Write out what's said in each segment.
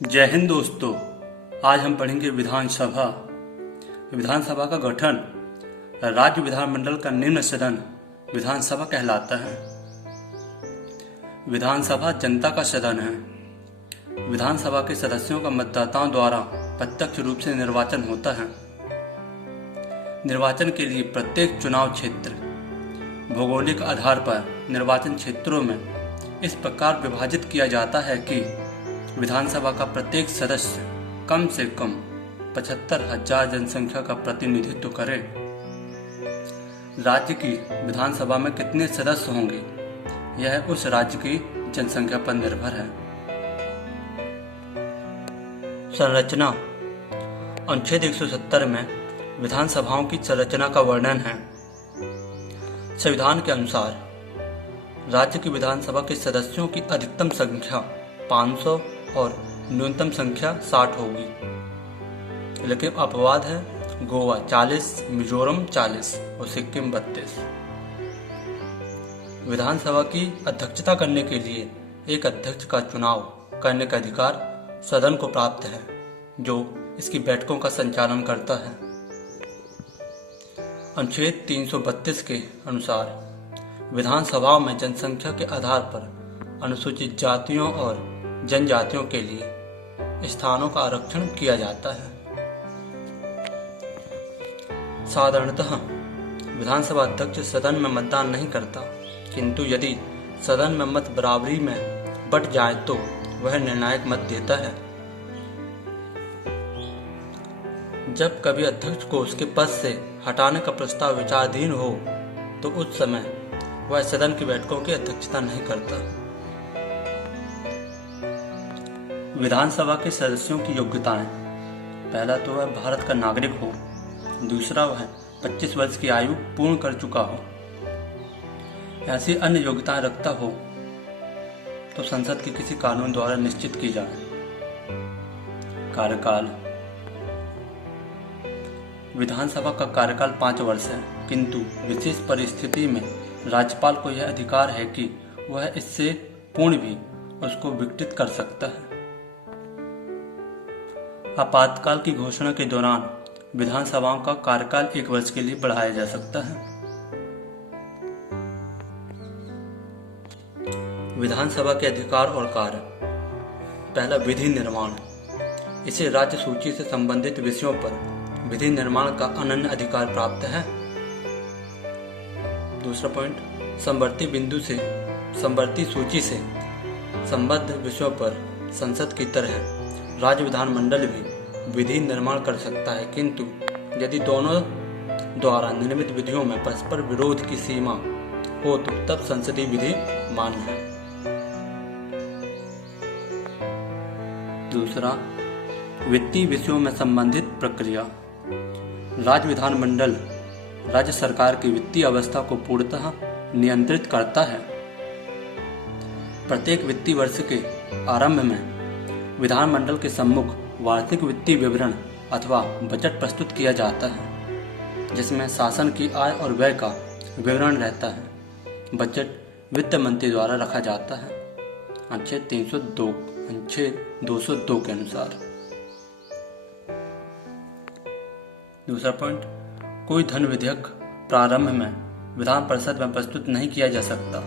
जय हिंद दोस्तों। आज हम पढ़ेंगे विधानसभा। विधानसभा का गठन राज्य विधानमंडल का निम्न सदन विधानसभा कहलाता है। विधानसभा जनता का सदन है। विधानसभा के सदस्यों का मतदाताओं द्वारा प्रत्यक्ष रूप से निर्वाचन होता है। निर्वाचन के लिए प्रत्येक चुनाव क्षेत्र भौगोलिक आधार पर निर्वाचन क्षेत्रों में इस प्रकार विभाजित किया जाता है कि विधानसभा का प्रत्येक सदस्य कम से कम 75,000 जनसंख्या का प्रतिनिधित्व करे। राज्य की विधानसभा में कितने सदस्य होंगे, यह उस राज्य की जनसंख्या पर निर्भर है। संरचना। अनुच्छेद 170 में विधानसभाओं की संरचना का वर्णन है। संविधान के अनुसार राज्य की विधानसभा के सदस्यों की अधिकतम संख्या 500 और न्यूनतम संख्या 60 होगी। लेकिन अपवाद है गोवा 40, मिजोरम 40 और सिक्किम 32। विधानसभा की अध्यक्षता करने के लिए एक अध्यक्ष का चुनाव करने का अधिकार सदन को प्राप्त है, जो इसकी बैठकों का संचालन करता है। अनुच्छेद 332 के अनुसार विधानसभाओं में जनसंख्या के आधार पर अनुसूचित जातियों और जनजातियों के लिए स्थानों का आरक्षण किया जाता है। साधारणतः विधानसभा अध्यक्ष सदन में मतदान नहीं करता, किंतु यदि सदन में मत बराबरी में बंट जाए तो वह निर्णायक मत देता है। जब कभी अध्यक्ष को उसके पद से हटाने का प्रस्ताव विचाराधीन हो तो उस समय वह सदन की बैठकों की अध्यक्षता नहीं करता। विधानसभा के सदस्यों की योग्यताएं। पहला तो वह भारत का नागरिक हो। दूसरा, वह 25 वर्ष की आयु पूर्ण कर चुका हो। ऐसी अन्य योग्यताएं रखता हो तो संसद के किसी कानून द्वारा निश्चित की जाए। कार्यकाल। विधानसभा का कार्यकाल 5 वर्ष है, किंतु विशेष परिस्थिति में राज्यपाल को यह अधिकार है कि वह इससे पूर्ण भी उसको विघटित कर सकता है। आपातकाल की घोषणा के दौरान विधानसभाओं का कार्यकाल 1 वर्ष के लिए बढ़ाया जा सकता है। विधानसभा के अधिकार और कार्य। पहला, विधि निर्माण। इसे राज्य सूची से संबंधित विषयों पर विधि निर्माण का अनन्य अधिकार प्राप्त है। दूसरा पॉइंट, समवर्ती सूची से संबद्ध विषयों पर संसद की तरह राज्य विधानमंडल भी विधि निर्माण कर सकता है, किंतु यदि दोनों द्वारा निर्मित विधियों में परस्पर विरोध की सीमा हो तो तब संसदीय विधि मान्य है। दूसरा, वित्तीय विषयों में संबंधित प्रक्रिया। राज्य विधानमंडल राज्य सरकार की वित्तीय अवस्था को पूर्णतः नियंत्रित करता है। प्रत्येक वित्तीय वर्ष के आरंभ में विधानमंडल के सम्मुख वार्षिक वित्तीय विवरण अथवा बजट प्रस्तुत किया जाता है, जिसमें शासन की आय और व्यय का विवरण रहता है। बजट वित्त मंत्री द्वारा रखा जाता है, अनुच्छेद 202 के अनुसार। दूसरा पॉइंट, कोई धन विधेयक प्रारंभ में विधान परिषद में प्रस्तुत नहीं किया जा सकता।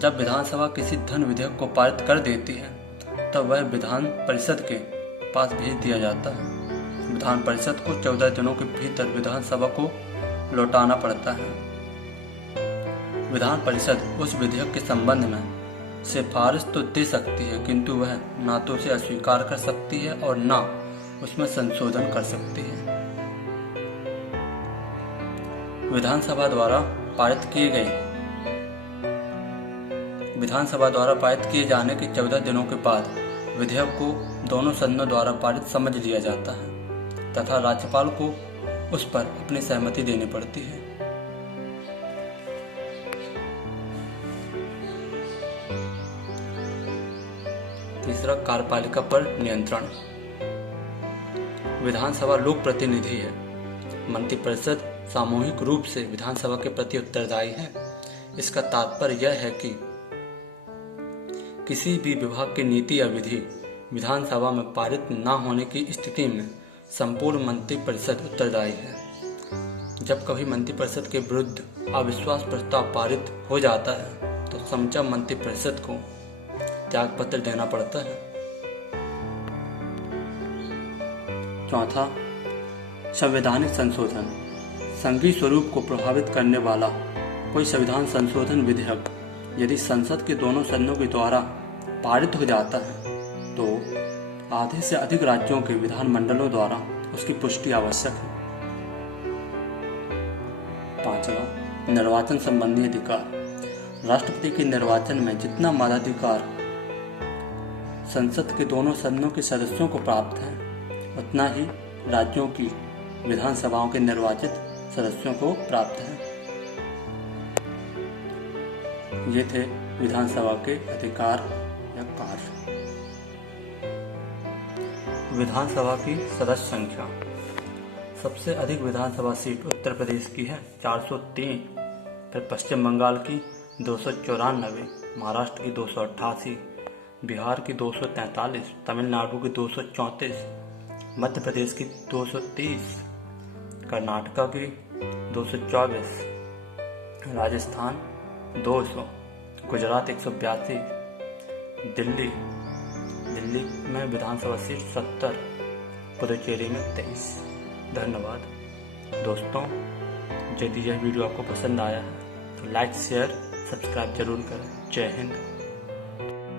जब विधानसभा किसी धन विधेयक को पारित कर देती है तब वह विधान परिषद के पास भेज दिया जाता है। विधान परिषद को 14 दिनों के भीतर विधानसभा को लौटाना पड़ता है। विधान परिषद उस विधेयक के संबंध में सिफारिश तो दे सकती है, किंतु वह ना तो उसे अस्वीकार कर सकती है और ना उसमें संशोधन कर सकती है। विधानसभा द्वारा पारित किए जाने के 14 दिनों के बाद विधेयक को दोनों सदनों द्वारा पारित समझ लिया जाता है तथा राज्यपाल को उस पर अपनी सहमति देनी पड़ती है। तीसरा, कार्यपालिका पर नियंत्रण। विधानसभा लोक प्रतिनिधि है। मंत्रिपरिषद सामूहिक रूप से विधानसभा के प्रति उत्तरदायी है। इसका तात्पर्य यह है कि किसी भी विभाग की नीति या विधि विधानसभा में पारित न होने की स्थिति में संपूर्ण मंत्रिपरिषद उत्तरदायी है। जब कभी मंत्रिपरिषद के विरुद्ध अविश्वास प्रस्ताव पारित हो जाता है तो समूचा मंत्रिपरिषद को त्यागपत्र देना पड़ता है। चौथा, संवैधानिक संशोधन। संघीय स्वरूप को प्रभावित करने वाला कोई संविधान संशोधन विधेयक यदि संसद के दोनों सदनों के द्वारा पारित हो जाता है तो आधे से अधिक राज्यों के विधानमंडलों द्वारा उसकी पुष्टि आवश्यक है। पांचवा, निर्वाचन संबंधी अधिकार। राष्ट्रपति के निर्वाचन में जितना मताधिकार संसद के दोनों सदनों के सदस्यों को प्राप्त है उतना ही राज्यों की विधानसभाओं के निर्वाचित सदस्यों को प्राप्त है। ये थे विधानसभा के अधिकार या कार्य। विधानसभा की सदस्य संख्या। सबसे अधिक विधानसभा सीट उत्तर प्रदेश की है 403, फिर पश्चिम बंगाल की 294, महाराष्ट्र की 288, बिहार की 243, तमिलनाडु की 234, मध्य प्रदेश की 230, कर्नाटका की 224, राजस्थान 200, गुजरात 182, दिल्ली में विधानसभा सीट 70, पुदुचेरी में 23। धन्यवाद दोस्तों। यदि यह वीडियो आपको पसंद आया है तो लाइक शेयर सब्सक्राइब जरूर करें। जय हिंद।